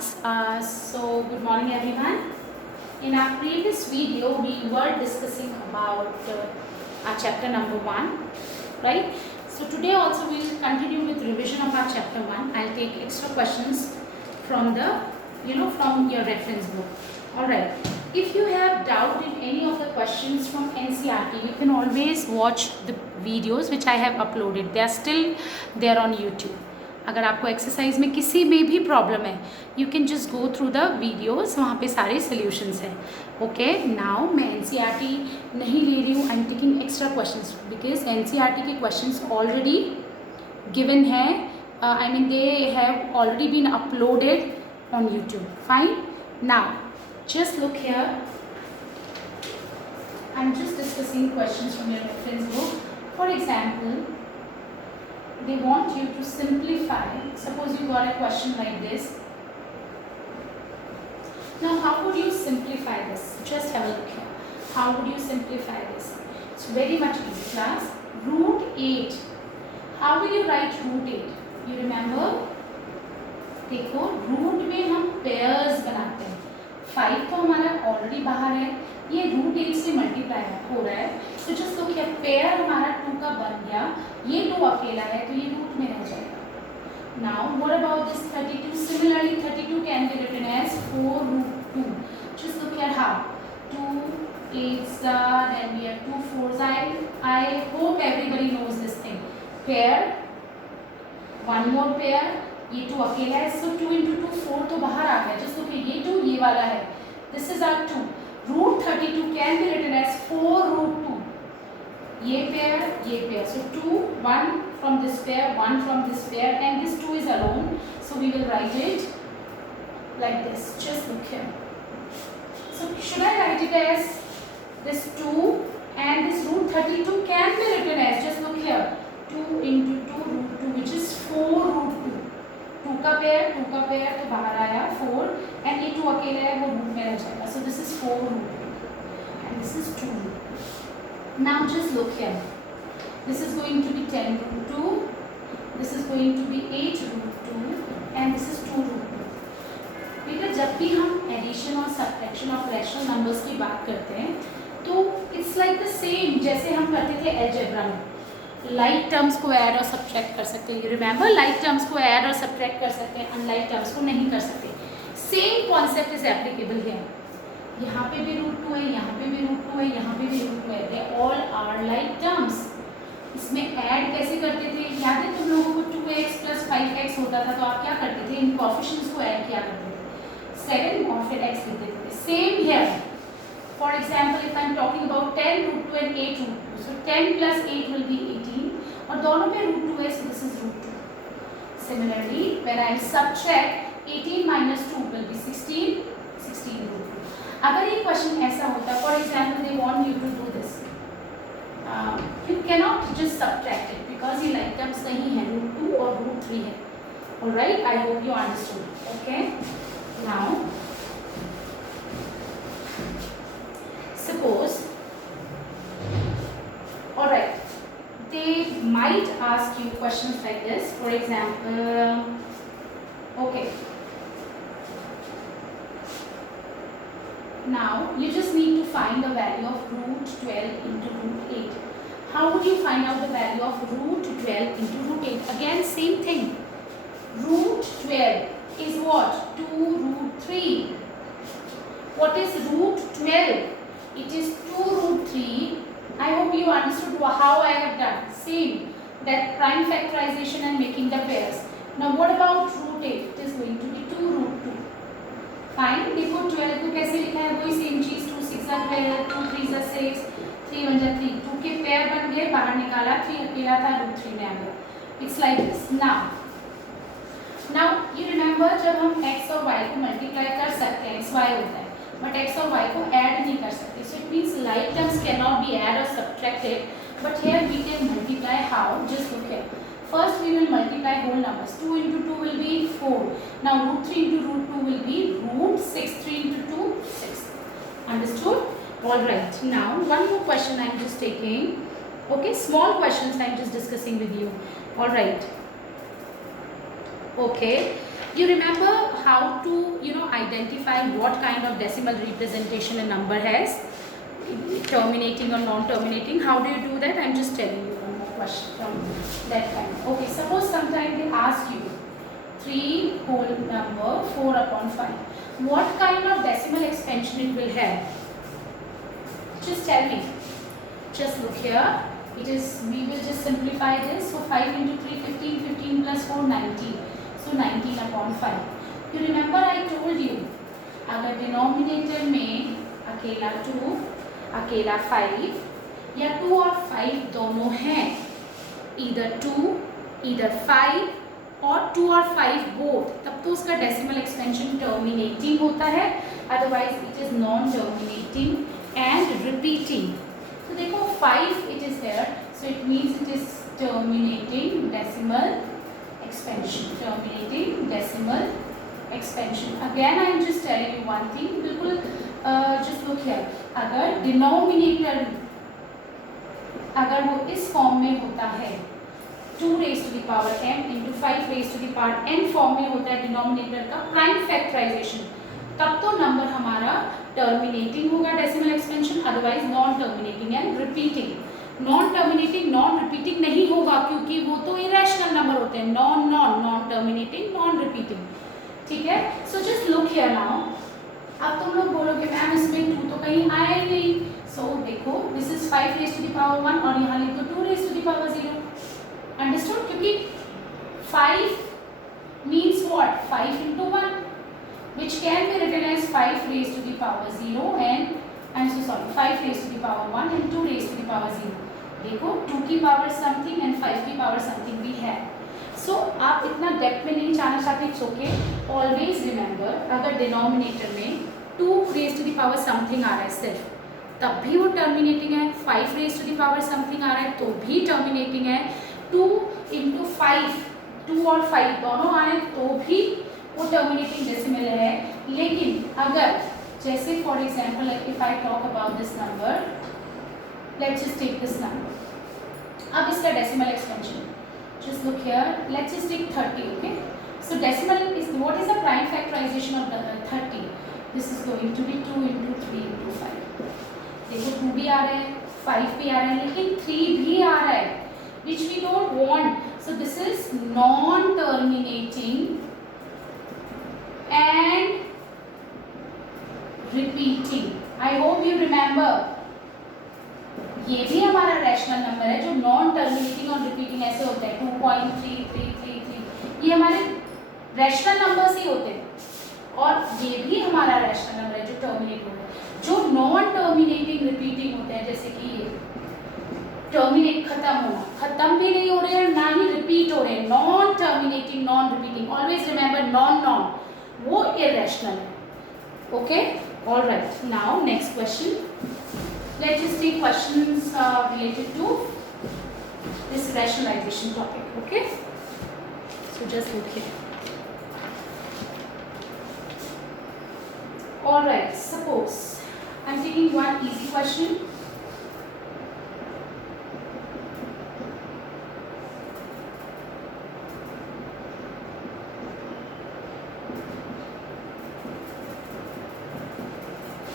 once. So good morning everyone. In our previous video we were discussing about our chapter number 1, right? So today also we will continue with revision of our chapter 1. I'll take extra questions from the from your reference book. Alright, if you have doubt in any of the questions from NCERT, you can always watch the videos which I have uploaded. They are still there on YouTube. अगर आपको exercise में किसी में भी problem है, you can just go through the videos, वहाँ पे सारे सॉल्यूशंस हैं. ओके, नाउ मैं एनसीईआरटी नहीं ले रही हूँ, I am taking extra questions because NCERT के क्वेश्चंस ऑलरेडी गिवन हैं. I mean they have already been uploaded on YouTube. Fine. Now just look here. I'm just discussing questions from your reference book. For example, they want you to simplify. Suppose you got a question like this. Now how would you simplify this? Just have a look here. How would you simplify this? It's very much easy, class. Root 8. How will you write root 8? You remember? देखो, root में हम pairs बनाते हैं. 5 तो हमारा already बाहर है, ये रूट 8 से मल्टीप्लाई हो रहा है. तो जस्ट लुक हियर, पेयर हमारा 2 का बन गया, ये 2 अकेला है तो ये रूट में रह जाएगा. Now what about this 32? Similarly 32 can be written as 4 root 2. Just look here how 2 8s then we have 2 4s. I hope everybody knows this thing. Pair, one more pair, ये 2 अकेला है, सो 2 into 2 4 तो बाहर आ गया. Just look, ये 2 ये वाला है, this is our 2. Root 32 can be written as 4 root 2. ये pair, so 2 1 from this pair, 1 from this pair, and this 2 is alone, so we will write it like this. Just look here. So should I write it as this 2 and this root 32 can be written as, just look here, 2 into 2 root 2 which is 4 root 2. 2 का pair तो बाहर आया 4, and ये 2 अकेला है, वो root में रह जाएगा. So this is 4 root 2 and this is 2 root 2. Now just look here, this is going to be 10 root 2, this is going to be 8 root 2, and this is 2 root 2. बेटा जब भी हम एडिशन और सब्ट्रैक्शन ऑफ रैशनल नंबर्स की बात करते हैं तो इट्स लाइक द सेम जैसे हम करते थे अलजेब्रा में. लाइक टर्म्स को ऐड और सब्ट्रैक्ट कर सकते हैं. यू रिमेंबर, लाइक टर्म्स को ऐड और सब्ट्रैक्ट कर सकते हैं, अनलाइक टर्म्स को नहीं कर सकते. Same concept is applicable here. यहाँ पे भी रूट 2 है, यहाँ पे भी रूट 2 है, यहाँ पे भी रूट 2 है. They all are like terms. इसमें ऐड कैसे करते थे? याद है तुम लोगों को 2x प्लस 5x होता था तो आप क्या करते थे? इन कोएफिशिएंट्स को ऐड किया करते थे, 7 और फिर x लिख देते थे. Same here. For example, if I am talking about 10 root 2 and 8 root 2, so 10 plus 8 will be 18, और दोनों पे root 2 है, so this is root 2. Similarly, when I subtract 18 minus 2 will be 16 root 2. अगर ये question ऐसा होता, for example, they want you to do this, you cannot just subtract it because ये like terms नहीं है, root 2 और root 3 है. Alright, I hope you understood. Okay, now suppose, alright, they might ask you questions like this. For example, okay, now you just need to find the value of root 12 into root 8. How would you find out the value of root 12 into root 8? Again, same thing. Root 12 is what? 2 root 3. What is root 12? It is 2 root 3. I hope you understood how I have done. Same, that prime factorization and making the pairs. Now what about root 8? It is going to be 2 root 2. Fine. देखो 12 को कैसे लिखा है? वही same चीज. 2 6 12, 2 3 6, 3 1 3. 2 के pair बन गए, बाहर निकाला, 3 अकेला था, root 3 में आ गया. It's like this. Now you remember जब हम x और y को मल्टीप्लाई कर सकते हैं, x y होता है, बट x और y को ऐड नहीं कर सकते. So it means like terms can not be add और subtracted, but here we can multiply. How? Just look here. First we will multiply whole numbers. 2 into 2 will be 4. Now root 3 into root 2 will be root 6. 3 into 2 6. Understood? All right. Now one more question I am just taking. Okay, small questions I am just discussing with you. All right. Okay, you remember how to identify what kind of decimal representation a number has, terminating or non-terminating. How do you do that? I'm just telling you one more question from that kind. Okay, suppose sometime they ask you 3 whole number 4 upon 5. What kind of decimal expansion it will have? Just tell me. Just look here. It is, we will just simplify this. So 5 into 3, 15, 15 plus 4, 19. So 19 upon 5. You remember I told you, अगर denominator में अकेला 2, अकेला 5 या 2 और 5 दोनों हैं, either 2, either 5 और 2 और 5 both, तब तो उसका डेसिमल एक्सपेंशन टर्मिनेटिंग होता है, otherwise it is non terminating and repeating. तो देखो 5 it is here, so it means it is terminating decimal expansion. Terminating decimal expansion. Again I am just telling you one thing. बिल्कुल just look here. अगर denominator अगर वो इस form में होता है 2 raised to the power m into 5 raised to the power n form में होता है डिनोमिनेटर का प्राइम फैक्टराइजेशन, तब तो नंबर हमारा टर्मिनेटिंग होगा decimal expansion, otherwise non terminating and repeating. Non terminating non repeating नहीं होगा क्योंकि वो तो इरेशनल नंबर होते हैं. Non terminating non repeating. ठीक है. So just look here now. अब तुम लोग बोलोगे मैम इसमें 2 तो कहीं आया ही नहीं. सो देखो this is 5 raise to the power 1 और यहाँ लिख दो 2 raise to the power 0. Understood? क्योंकि 5 means what? 5 into 1, which can be written as 5 raised to the power 0 and I'm so sorry 5 raised to the power 1 and 2 raised to the power 0. देखो 2 की power something and 5 की power something भी है. सो आप इतना depth में नहीं जाना चाहते, इट्स ओके. ऑलवेज रिमेंबर अगर डिनोमिनेटर में 2 raise to the power something आ रहा है सिर्फ, तब भी वो टर्मिनेटिंग है. 5 raise to the power something आ रहा है तो भी टर्मिनेटिंग है. 2 into 5, 2 और 5 दोनों आए तो भी वो टर्मिनेटिंग डेसिमल है. लेकिन अगर जैसे for example if I talk about this number, let's just take this number. अब इसका decimal expansion, just look here, let's just take 30. Okay, so decimal is what is the prime factorization of the 30? This is going to be 2 into 3 into 5. देखो 2 भी आ रहा है, 5 भी आ रहा है, लेकिन 3 भी आ रहा है, which we don't want. So this is non-terminating and repeating. I hope you remember. ये भी हमारा रैशनल नंबर है जो नॉन टर्मिनेटिंग और रिपीटिंग ऐसे होते हैं. 2.3333 ये हमारे रैशनल नंबर्स ही होते हैं, और ये भी हमारा रैशनल नंबर है जो टर्मिनेट होता है. जो नॉन टर्मिनेटिंग रिपीटिंग होते हैं जैसे कि ये टर्मिनेट खत्म होना, खत्म भी नहीं हो रहे हैं ना ही रिपीट हो रहे हैं. Non terminating non repeating, always remember non वो इरेशनल है. Okay, alright. Now next question. Let's just take questions related to this rationalization topic. Okay, so just look here. All right, suppose I'm taking one easy question.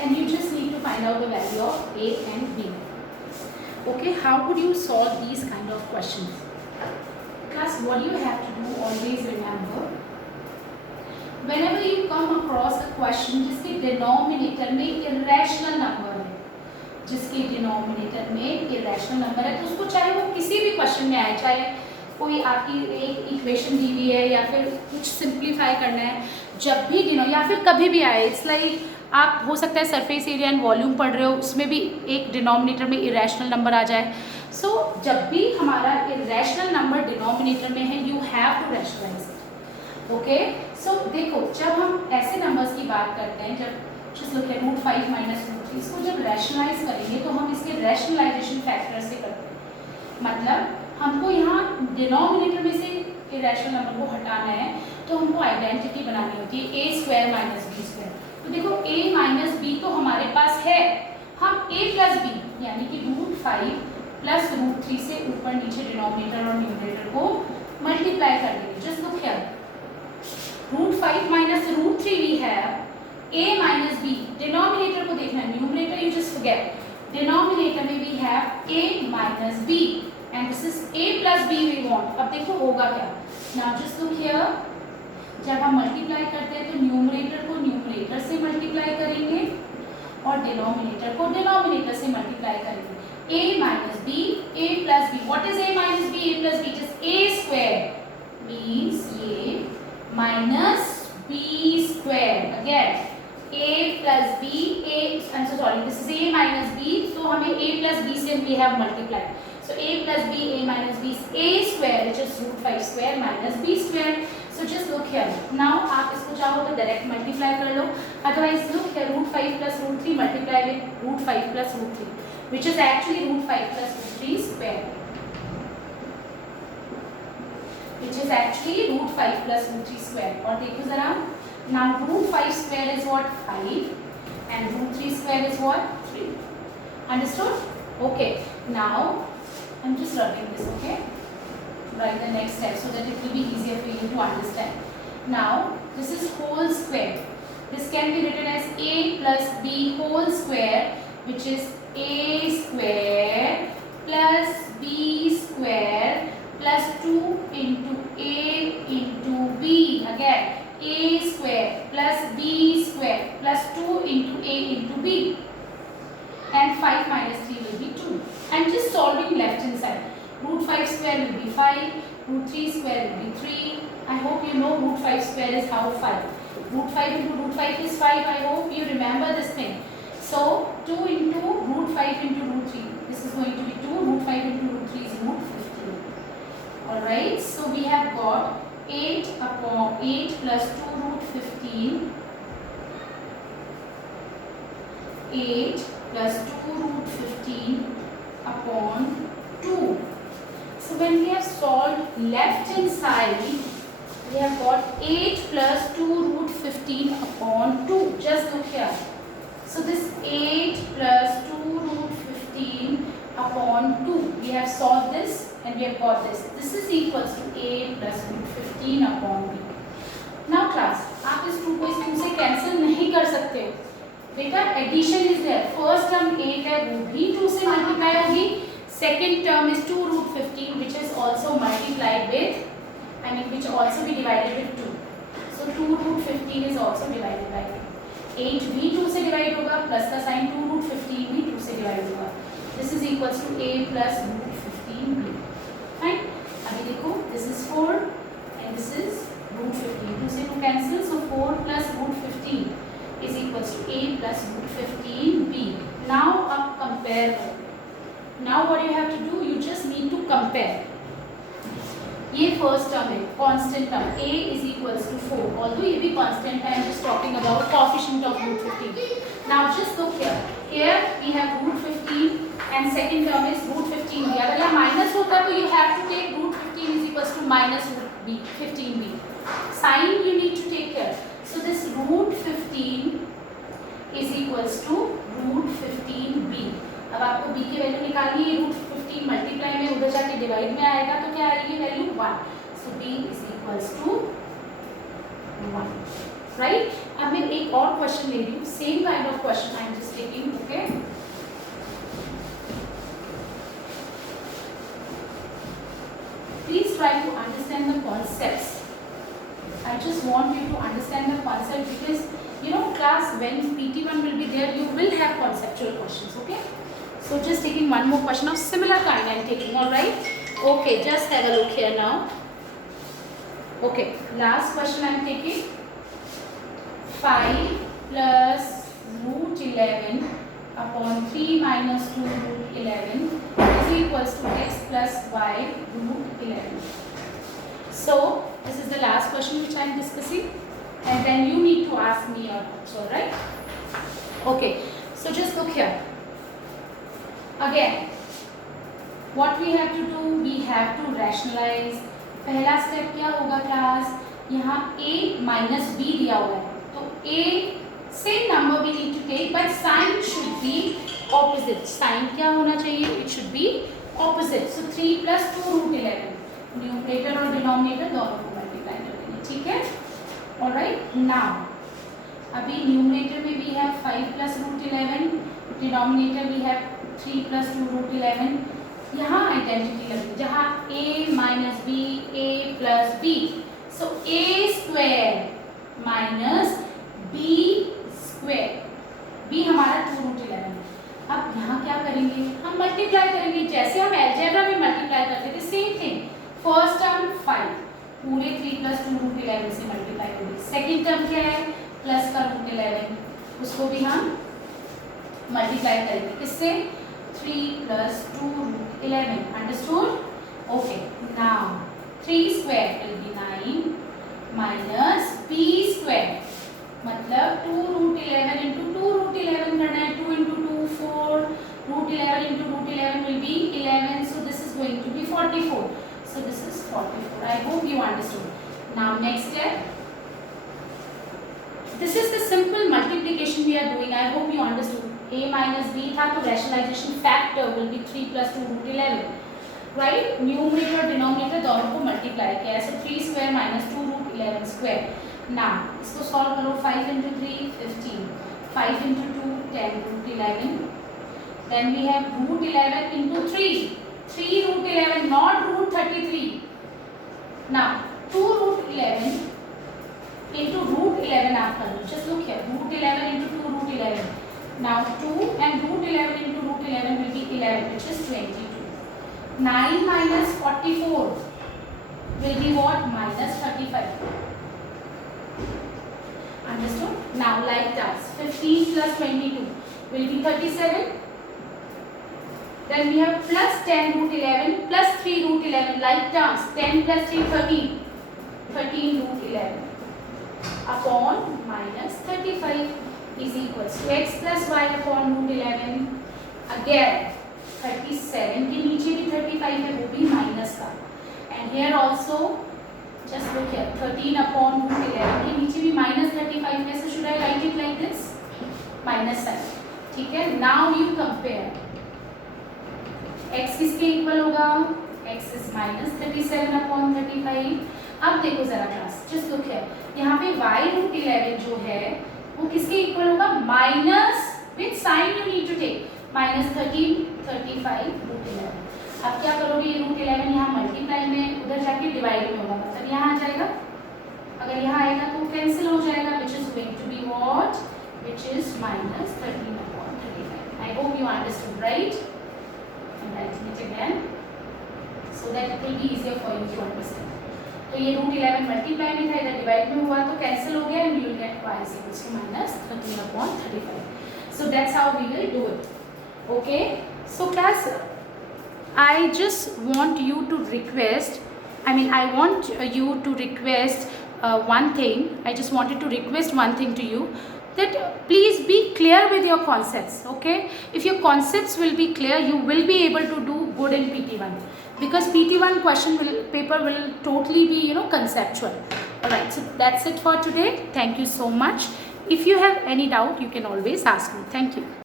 And you just need to find out the value of A and B. Okay, how would you solve these kind of questions? Class, what you have to do, always remember, whenever you come across a question जिसके denominator में irrational number है, जिसके denominator में irrational number है, तो उसको चाहे वो किसी भी question में आए, चाहे कोई आपकी एक इक्वेशन दी हुई है या फिर कुछ सिंप्लीफाई करना है, जब भी या फिर कभी भी आए, इट्स लाइक आप हो सकता है सरफेस एरिया एंड वॉल्यूम पढ़ रहे हो, उसमें भी एक डिनोमिनेटर में इरेशनल नंबर आ जाए. सो जब भी हमारा इरेशनल नंबर डिनोमिनेटर में है, you have to rationalise it. Okay, so देखो जब हम ऐसे नंबर्स की बात करते हैं, जब जस्ट लुक एट √5 माइनस √3, इसको जब रैशनलाइज करेंगे तो हम इसके रैशनलाइजेशन फैक्टर से करते हैं. मतलब हमको यहाँ डिनोमिनेटर में से इरेशनल नंबर को हटाना है, तो हमको आइडेंटिटी बनानी होती है a² माइनस b². तो देखो a माइनस बी तो हमारे पास है, हम a प्लस बी यानी कि √5 प्लस √3 से ऊपर नीचे डिनोमिनेटर और न्यूमरेटर को मल्टीप्लाई कर देंगे. Just look here, √5 minus √3 we have a minus b, denominator को देखना है, numerator you just forget, denominator में we have a minus b and this is a plus b we want. अब देखो होगा क्या, now just look here, जब हम मल्टीप्लाई करते हैं तो न्यूमरेटर को न्यूमरेटर से मल्टीप्लाई करेंगे और डिनोमिनेटर को डिनोमिनेटर से मल्टीप्लाई करेंगे. a minus b, a plus b, what is a minus b, a plus b, it is a square means a minus b square, again a plus b, a, I'm so sorry, this is a minus b, so हमें a plus b से we have multiplied, so a plus b, a minus b is a square which is root 5 square minus b square. So just look here, now आप इसको चाहो तो direct multiply कर लो, otherwise look here, root 5 plus root 3 multiply with root 5 plus root 3 which is actually root 5 plus root 3 square, which is actually root 5 plus root 3 square. और देखो जरा, now root 5 square is what, 5 and root 3 square is what, 3. Understood? Okay, now I'm just writing this, okay, write the next step so that it will be easier for you to understand. Now this is whole square, this can be written as a plus b whole square which is a square plus b square plus 2 into a into b, again a square plus b square plus 2 into a into b, and 5 minus 3 will be 2. I'm just solving left hand side. Root 5 square will be 5, root 3 square will be 3. I hope you know root 5 square is how 5. Root 5 into root 5 is 5. I hope you remember this thing. So 2 into root 5 into root 3. This is going to be 2. Root 5 into root 3 is root 15. Alright, so we have got 8 upon 8 plus 2 root 15. 8 plus 2 root 15 upon 2. So when we have solved left hand side, we have got 8 plus 2 root 15 upon 2. Just look here. So this 8 plus 2 root 15 upon 2. We have solved this and we have got this. This is equals to 8 plus root 15 upon b. Now class, आप इस 2 को इस 2 से cancel नहीं कर सकते हो. बेटा addition is there. First term 8 है वो भी 2 से मल्टीप्लाई होगी. Second term is 2 root 15 which is also multiplied with, I mean which also be divided with 2. So 2 root 15 is also divided by 2. 8 भी 2 से डिवाइड होगा प्लस का साइन 2 root 15 भी 2 से डिवाइड होगा. This is equals to a plus root 15b. Fine. अभी देखो this is 4 and this is root 15. 2 से 2 cancel, so 4 plus root 15 is equals to a plus root 15b. Now अब compare. Now what you have to do, you just need to compare. ये first term है, constant term a is equals to 4. Although ये भी constant है, I am just talking about coefficient of root 15. Now just look here. Here we have root 15 and second term is root 15b. अगर यहाँ minus होता तो you have to take root 15 is equals to minus root b 15b. Sign you need to take care. So this root 15 is equals to root 15b. अब आपको b की value निकालनी है. Root 15 multiply में उधर जाके डिवाइड में आएगा तो क्या आएगी value 1. So b is equals to 1. Right. अब मैं एक और क्वेश्चन ले रही हूँ. Same kind of question I am just taking. Okay, please try to understand the concepts. I just want you to understand the concept because you know class when PT1 will be there you will have conceptual questions. Okay, so just taking one more question of similar kind I am taking. All right, okay, just have a look here now. Okay, last question I am taking. 5 plus root 11 upon 3 minus 2 root 11 is equals to x plus y root 11. So this is the last question which I am discussing and then you need to ask me your doubts. All right, okay, so just look here again. What we have to do, we have to rationalize. पहला step क्या होगा class, यहाँ a minus b दिया हुआ है तो a same number we need to take but sign should be opposite. sign क्या होना चाहिए, it should be opposite. So 3 plus 2 root 11 numerator और डिनोमिनेटर दोनों को मल्टीप्लाई कर देंगे. ठीक है. ऑलराइट. नाउ अभी numerator have 5 plus root 11. Denominator we have 3 plus 2 root 11. यहाँ आइडेंटिटी लगी जहाँ a minus b, a plus b. So a square minus b square. b हमारा 2 root 11 है. अब यहाँ क्या करेंगे? हम मल्टीप्लाई करेंगे जैसे हम अलजेब्रा में मल्टीप्लाई करते थे. Same thing. फर्स्ट टर्म 5 पूरे 3 plus 2 root 11 से मल्टीप्लाई होगी. सेकेंड टर्म क्या है? प्लस का रूट 11, उसको भी हम मल्टीप्लाई करेंगे किससे? 3 plus 2 root 11. Understood? Okay. Now 3 square will be 9 minus b square. मतलब 2 root 11 into 2 root 11 करना है. 2 into 2 4. Root 11 into root 11 will be 11. So this is going to be 44. So this is 44. I hope you understood. Now next step. This is the simple multiplication we are doing. I hope you understood. A minus b था तो rationalization factor will be 3 plus 2 root 11. Right? Numerator और denominator दोनों को multiply किया है. So 3 square minus 2 root 11 square. Now इसको solve करो. 5 into 3 15. 5 into 2 10 root 11. Then we have root 11 into 3. 3 root 11 not root 33. Now 2 root 11 into root 11 आप कर लो. Just look here. Root 11 into 2 root 11. Now 2 and root 11 into root 11 will be 11, which is 22. 9 minus 44 will be what? Minus 35. Understood? Now like that. 15 plus 22 will be 37. Then we have plus 10 root 11 plus 3 root 11 like terms. 10 plus 3 13. 13 root 11 upon minus 35 is equals to x plus y upon root 11. Again 37 के नीचे भी 35 है, वो भी minus का. And here also just look here. 13 upon root 11 के नीचे भी minus 35 है. So should I write it like this? Minus sign. ठीक है. Now you compare. x किसके इक्वल होगा? x is minus 37 upon 35. अब देखो जरा क्लास. Just look here. यहाँ पे y root 11 जो है वो किसके इक्वल होगा? Minus with sign you need to take. Minus 13 35 root 11. अब क्या करोगे? ये रूट 11 यहाँ मल्टीप्लाई में, उधर जाके डिवाइड में होगा, मतलब यहाँ आ जाएगा. अगर यहाँ आएगा तो कैंसिल हो जाएगा, which is going to be what? Which is minus 13 upon 35. I hope you understood, right? I'm writing it again so that it will be easier for you to understand. तो ये रूट 11 मल्टीप्लाई में था, इधर divide में हुआ तो cancel हो गया, and you will get y is equals to minus 13 upon 35. So that's how we will do it. Okay? So class, I just want you to request, I want you to request one thing. I just wanted to request one thing to you, that please be clear with your concepts. Okay? If your concepts will be clear, you will be able to do good in PT1, because PT1 paper will totally be conceptual. Alright, so that's it for today. Thank you so much. If you have any doubt, you can always ask me. Thank you.